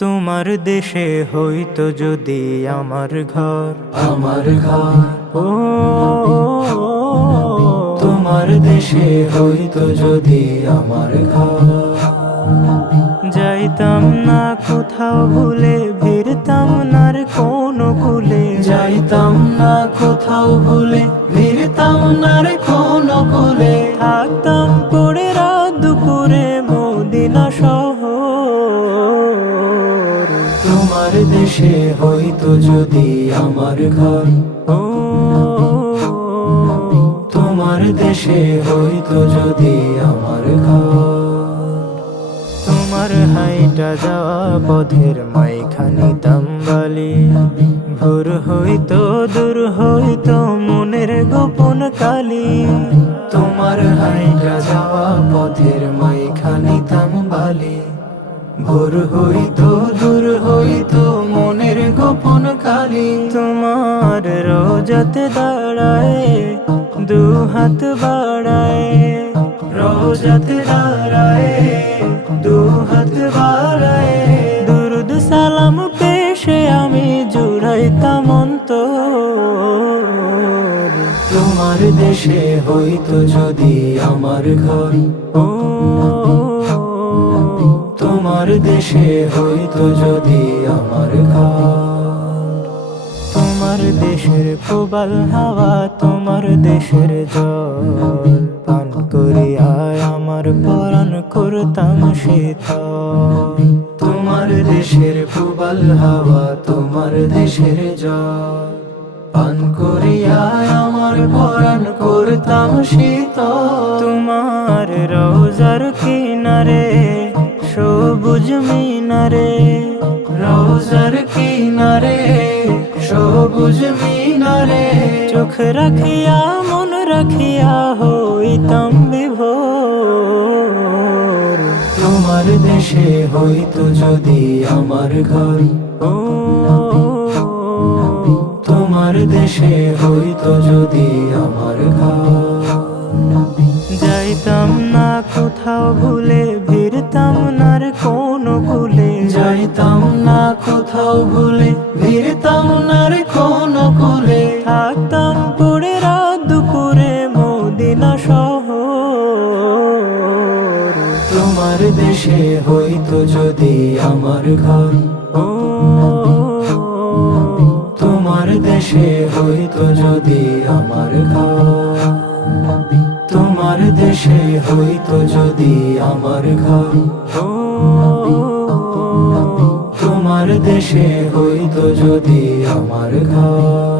তোমার দেশে হইতো যদি আমার ঘর। আমার ঘর। ও তোমার দেশে হইতো যদি আমার ঘর। যাইতাম না কোথাও ভুলে ভিড়তাম না রে কোনো কুলে। যাইতাম না কোথাও ভুলে ফিরতাম না রে কোনো কোলে। তোমার দেশে হইতো যদি আমার ঘর। তোমার দেশে হইতো যদি আমার ঘর। তোমার হাইটা যাওয়া পথের মাইখানি তাম্বালি। ভোর হইতো দূর হইতো মনের গোপন কালি। ভোর হইতো, দূর হইতো মনের গোপন কালি। তোমার রোজাতে দাঁড়ায় দু হাত বাড়ায়। রোজাতে দাঁড়ায় দু হাত বাড়ায়। দুরুদ সালাম পেশে আমি জুড়াইতাম অন্তর। তোমার দেশে হইতো যদি আমার ঘর। ও তোমার দেশে হইতো যদি আমার তোমার দেশের প্রবাল হাওয়া, তোমার দেশের জল। পান করিয়ায় আমার পরাণ করতাম শীতল। তোমার দেশের প্রবল হাওয়া, তোমার দেশের জল। পান করিয়া আমার পরাণ করতাম শীত তোমার রোজার কিনারে সবুজ মিনারে। রোজার কিনারে সবুজ মিনারে। চোখ রাখিয়া মন রাখিয়া হইতাম বিভোর। তোমার দেশে হইতো যদি আমার ঘর। ও। তোমার দেশে হইতো যদি আমার ঘর। কুলে যাইতাম না, কোথাও ভুলে ফিরতাম না রে কোনো কোলে। থাকতাম পড়ে রাত দুপুরে মদিনা শহর। তোমার দেশে হইতো যদি আমার ঘর। ও তোমার দেশে হইতো যদি আমার ঘর। তোমার দেশে হইতো যদি আমার ঘর। ও দেশে হইতো যদি আমার ঘর।